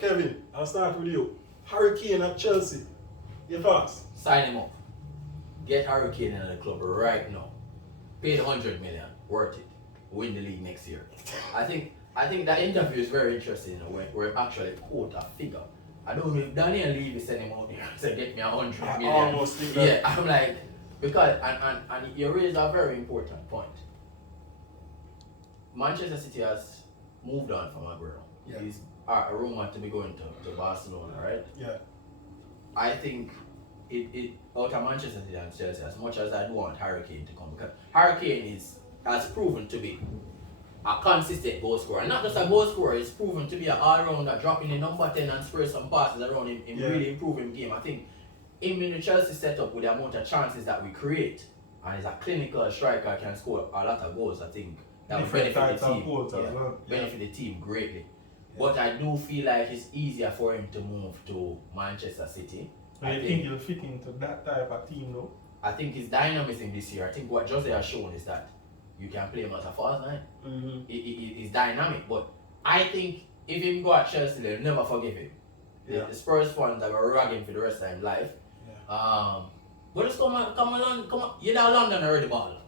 Kevin, I'll start with you. Harry Kane at Chelsea. Your thoughts? Sign him up. Get Harry Kane in the club right now. Pay the 100 million. Worth it. Win the league next year. I think that interview is very interesting, you know, where actually quote a figure. I don't know if Daniel Levy sent him out there and said get me 100 million. I almost think that. Yeah, I'm like, because and you raised a very important point. Manchester City has moved on from Aguero. Yeah. He's rumored to be going to Barcelona, right? Yeah. I think it out of Manchester City and Chelsea, as much as I do want Harry Kane to come, because Harry Kane has proven to be a consistent goal scorer. Not just a goal scorer, he's proven to be an all-rounder, dropping the number 10 and spray some passes around him, really improving the game. I think him in the Chelsea setup with the amount of chances that we create, and he's a clinical striker, can score a lot of goals, I think that would benefit the team. Benefit the team greatly. But I do feel like it's easier for him to move to Manchester City. I think he'll fit into that type of team though? I think his dynamism this year, I think what Jose has shown is that you can play him as a false nine. Mm-hmm. He's dynamic, but I think if him go at Chelsea, they'll never forgive him. The Spurs fans that were ragging for the rest of his life. Yeah. But just come on. You're down London already, ball.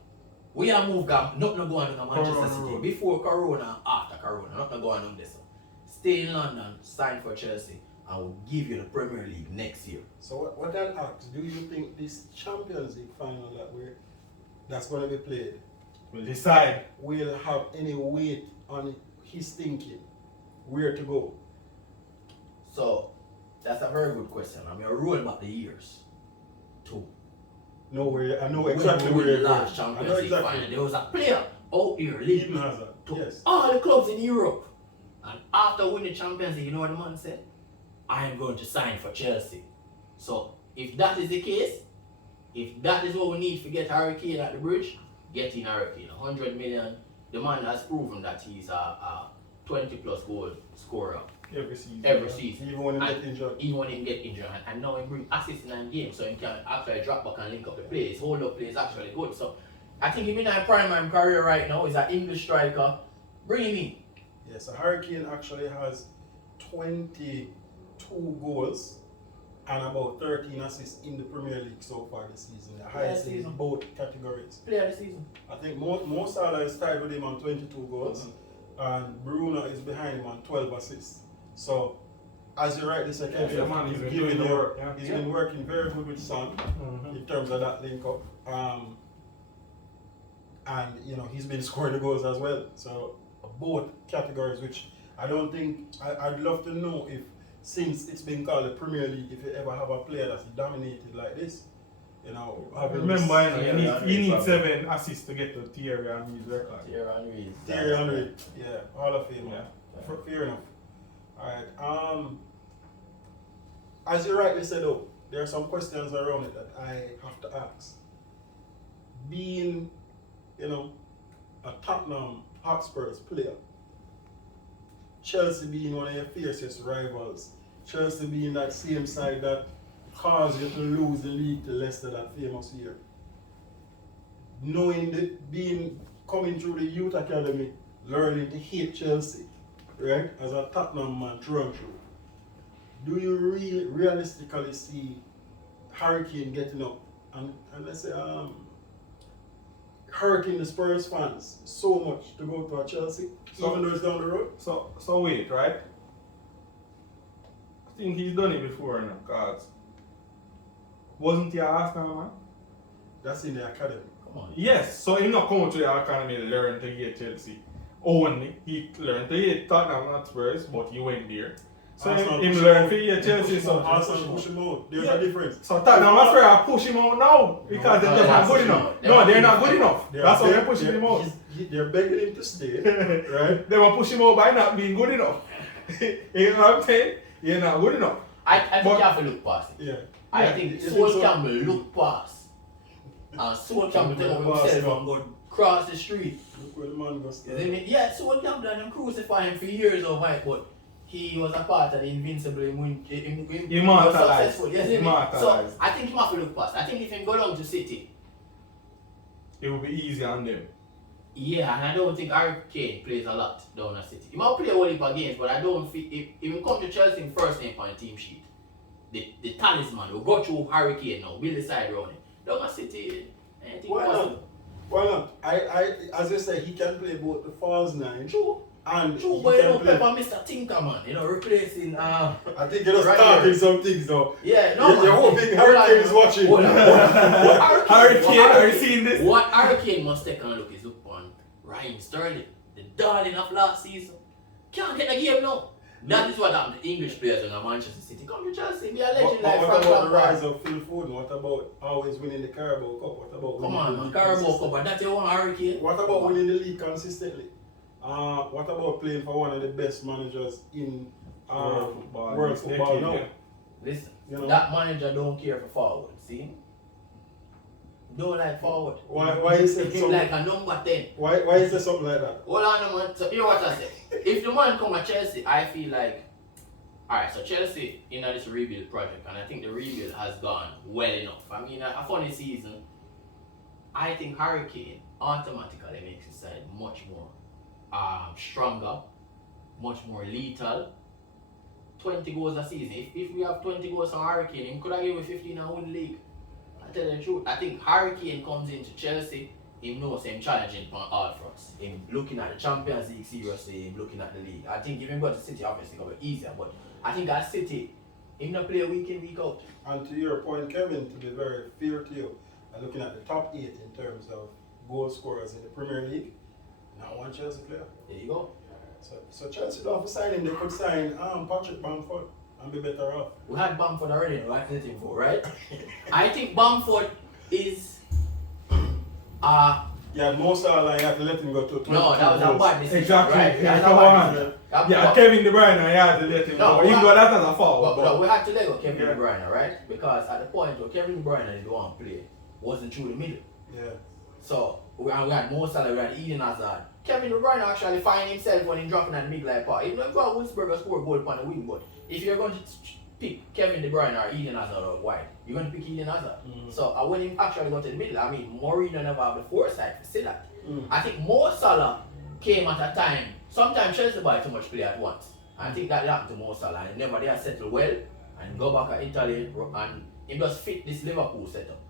We have moved, nothing going on in Manchester City. Before Corona, after Corona, nothing going on this. Stay in London, sign for Chelsea, and we'll give you the Premier League next year. So what I'll ask, do you think this Champions League final that's going to be played We'll decide. will have any weight on his thinking where to go? So that's a very good question. I mean, roll back the years. Two. I know exactly where you're going. Last Champions League final, there was a player out here leading Eden Hazard. to Yes. all the clubs in Europe. And after winning Champions League, you know what the man said? I am going to sign for Chelsea. So if that is the case, if that is what we need to get Harry Kane at the bridge, get in Harry Kane. 100 million. The man has proven that he's a 20 plus goal scorer Every season. Even when he get injured. Even when he get injured. And now he bring assists in game, so he can actually drop back and link up the play. His hold up play is actually good. So I think he's in a prime career right now. He's an English striker. Bring him in. Yeah, so Harry Kane actually has 22 goals and about 13 assists in the Premier League so far this season. The highest in both categories. Player of the season. I think Mo Salah is tied with him on 22 goals and Bruno is behind him on 12 assists. So, as you rightly said, Kevin, he's been working very good with Son in terms of that link up. And he's been scoring the goals as well. So both categories, which I don't think I'd love to know if since it's been called the Premier League, if you ever have a player that's dominated like this. Remember, you need 7 assists to get to Thierry Henry's record. Thierry Henry, yeah, Hall of Fame. Yeah. Fair enough. Alright. As you rightly said though, there are some questions around it that I have to ask. Being, a Tottenham Hotspurs player, Chelsea being one of your fiercest rivals, Chelsea being that same side that caused you to lose the league to Leicester that famous year. Knowing that coming through the youth academy, learning to hate Chelsea, right? As a Tottenham man through and through. Do you realistically see Harry Kane getting up and let's say hurting the Spurs fans so much to go to a Chelsea, even though it's down the road? So wait, right? I think he's done it before now, because wasn't he an Arsenal man? That's in the academy. Come on. Yes, so he's not coming to the academy to learn to hate Chelsea. Only he learned to hate Tottenham Hotspurs, but he went there. So he learned to hate Chelsea. So Arsenal push him out. There's a difference. So Tottenham Hotspurs push him out now because they're not good enough. No, they're not good enough. That's why they're pushing him out. They're begging him to stay, right? They will push him out by not being good enough. You know what I'm saying? You're not good enough. I think you have to look past it. Yeah. I think Sol Campbell look past. And Sol Campbell take up himself and go cross the street. Look where the man goes. Yeah, Sol Campbell and them crucify him for years of white, but he was a part of the invincible. He was successful. Yes, so I think he have to look past. I think if he go down to City, it will be easy on them. Yeah, and I don't think Harry Kane plays a lot down at City. He might play a whole heap of games, but I don't think if he come to Chelsea in first name on the team sheet, the talisman will go through Harry Kane now, build the side around him. Down at City, anything Why possible. not? Why not? As I say, he can play both the false nine. True. And True, he but you can know, play. Pepper Mr. Tinker, man. You know, replacing I think you're just right talking here. some things though. Yeah, no, man. You're hoping Harry Kane is watching. Hold on. What Harry Kane, are you seeing this? What Harry Kane must take a look is look on Raheem Sterling, the darling of last season. Can't get the game now. That is what happened to English players in Manchester City. Come to Chelsea, be a legend But like what Frank about the Lampard. rise of Phil Foden? What about always winning the Carabao Cup? What about Come winning on, the man. league Carabao consistently? Cup, and that's your one Harry Kane. What about winning the league consistently? What about playing for one of the best managers in world football now? Yeah. Listen, You know? that manager don't care for forward, see? Don't like forward. Why is it He so? like a number 10. Why is there something like that? Hold on, man. So, hear what I say. If the man come at Chelsea, I feel like, alright, so Chelsea in this rebuild project, and I think the rebuild has gone well enough. I mean, a funny season. I think Harry Kane automatically makes his side much more stronger, much more lethal. 20 goals a season. If we have 20 goals from Harry Kane, he could have given 15 and win the league. I tell you the truth. I think Harry Kane comes into Chelsea, he knows him challenging on all fronts. Him looking at the Champions League seriously, him looking at the league. I think if him go to City, obviously it's going to be easier, but I think at City, him not play week in, week out. And to your point, Kevin, to be very fair to you, looking at the top 8 in terms of goal scorers in the Premier League, not one Chelsea player. There you go. So Chelsea don't have to sign him. They could sign Patrick Bamford and be better off. We had Bamford already, we have to let him go, right? I think Bamford is Yeah, Mo Salah, you have to let him go to 20. no, that was a bad decision. Exactly. Right? Yeah, That was come a bad on. decision. Yeah, Kevin De Bruyne, I had to let him No, go. Even though that's not a foul. But we had to let go Kevin Yeah. De Bruyne, right? Because at the point where Kevin De Bruyne did one play, wasn't through the middle. Yeah. So we had Mo Salah, we had Eden Hazard. Kevin De Bruyne actually find himself when he's dropping at the middle like part. Even though Wolfsburg scored a goal upon the wing, but if you're going to pick Kevin De Bruyne or Eden Hazard or wide, you're going to pick Eden Hazard. So when he actually got to the middle, I mean, Mourinho never had the foresight to see that. I think Mo Salah came at a time. Sometimes Chelsea buy too much play at once. I think that happened to Mo Salah, and never they settle well and go back to Italy and he just fit this Liverpool setup.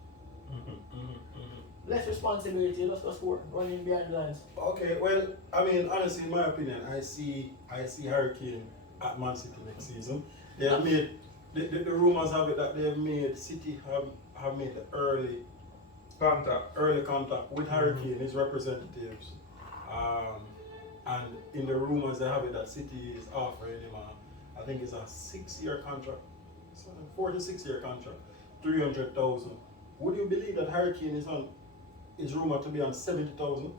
Less responsibility, let's go score, running behind the lines. Okay, well, I mean, honestly, in my opinion, I see Harry Kane at Man City next season. They have made the rumors have it that they have made City have made the early contact with Harry Kane, his representatives, and in the rumors they have it that City is offering him I think it's a 6-year contract, it's a 4-6-year contract, 300,000. Would you believe that Harry Kane is rumored to be on 70,000?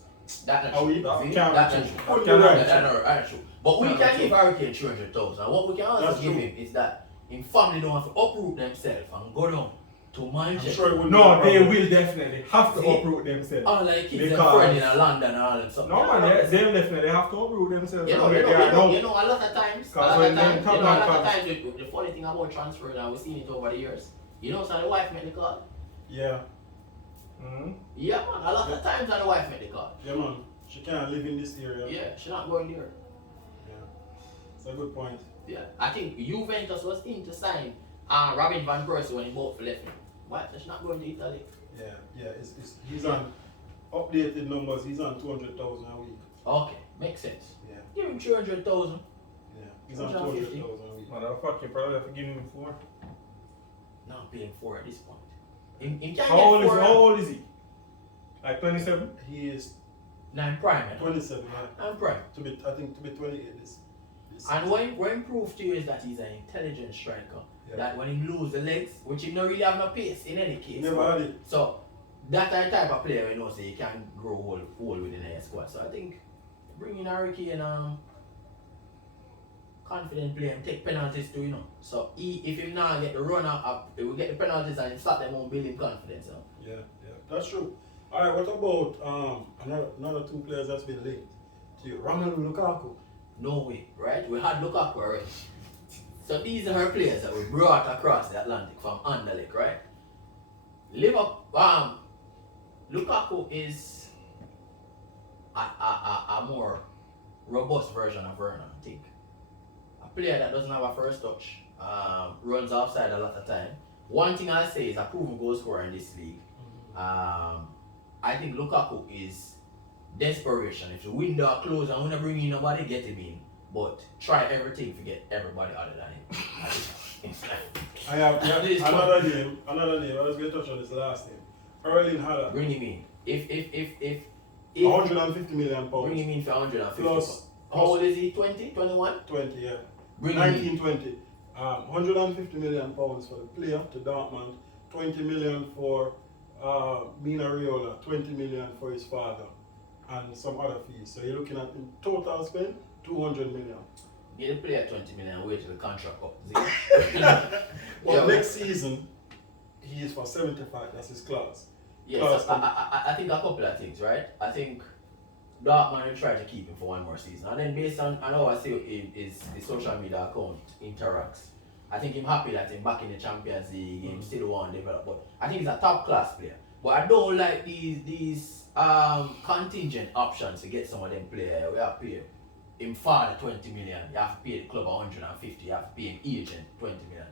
That's not Are we- true. See? Can't That's be not true. true. You're right. That's true. But we Can't can be give true. Harry Kane 300,000. And what we can also That's give true. him is that his family don't have to uproot themselves and go down to I'm Manchester. sure it wouldn't be a No, they problem. will definitely have to See? uproot themselves. All like kids Because- are friends in London and all and stuff. No man, they'll definitely have to uproot themselves. You know, from you where they are know, now. you know, a lot of times, Because when them with the funny thing about transfer, and we've seen it over the years. You know, so the wife made the call. Yeah, Yeah, man. A lot of times, the wife made the call. yeah, man. She can't live in this area. Yeah, she's not going there. Yeah. It's a good point. Yeah, I think Juventus was in to sign Robin van Persie when he bought for left. Why? She's not going to Italy. Yeah. He's on updated numbers. He's on 200,000 a week. Okay, makes sense. Yeah, Give him 300,000. yeah. He's on 250. 200,000 a week. Motherfucker, you probably have to give him 4. Not paying 4 at this point. He can't How get old is 4. he? How old is he? Like 27? He is 9 prime. 27. Yeah. 9 prime. I think to be 28 this And what proof to you is that he's an intelligent striker. Yeah. That when he lose the legs, which he don't really have no pace in any case. Never had it. So that type of player, you know, so you can grow whole within a squad. So I think bringing Harry Kane confident player and take penalties too, you know. So if he now get the runner up, he will get the penalties and start them on building confidence. So. Yeah, that's true. All right, what about another 2 players that's been linked to you? Romelu Lukaku. No way, right? We had Lukaku already. So these are her players that we brought across the Atlantic from Anderlecht, right? Lukaku is a more robust version of Werner, I think. A player that doesn't have a first touch, runs offside a lot of time. One thing I say is a proven goal scorer in this league. I think Lukaku is desperation. If the window are closed and we not bring in nobody, get him in. But try everything to get everybody other than him. I have another name. I was going to touch on this last name. Erling Haaland. Bring him in. If 150 million pounds. bring him in for 150. Plus, how old is he? 20? 21? 20, yeah. Bring him in. 1920. 150 million pounds for the player to Dortmund, 20 million for Mina Raiola, 20 million for his father, and some other fees. So you're looking at in total spend 200 million. Get the player 20 million and wait till the contract up. But next season, he is for 75. That's his clause. Yes, I think a couple of things, right? I think Dortmund will try to keep him for one more season. And then based on, I know I see his social media account interacts, I think I'm happy that he's back in the Champions League, he's still want to develop. But I think he's a top class player. But I don't like these contingent options to get some of them players. We have to pay him father 20 million, you have to pay the club 150, you have to pay him agent 20 million.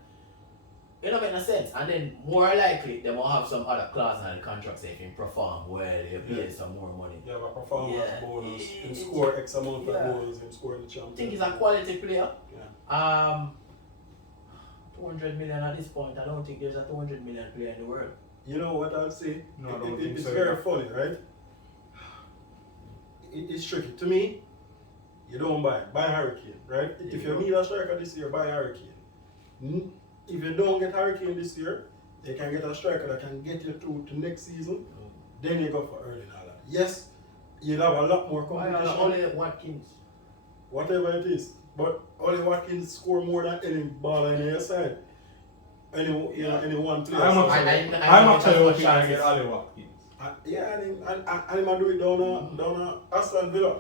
It don't make no sense. And then more likely they will have some other clause in the contract say if he perform well, he'll pay some more money. Yeah, but performance bonus, him score X amount of goals, him score in the Champions. I think he's a quality player. Yeah. 200 million at this point, I don't think there's a 200 million player in the world. You know what I'll say? No, I don't think it's so. very funny, right? It's tricky. To me, you don't buy Harry Kane, right? Yeah, if you need a striker this year, buy Harry Kane. If you don't get Harry Kane this year, they can get a striker that can get you through to next season. Then you go for Erling Haaland. Yes, you'll have a lot more competition. Only Watkins. Whatever it is. But only Watkins score more than any baller in your side. Any one player. I'm actually hoping I get Ali Watkins. Yeah, and he might do it down Aston Villa.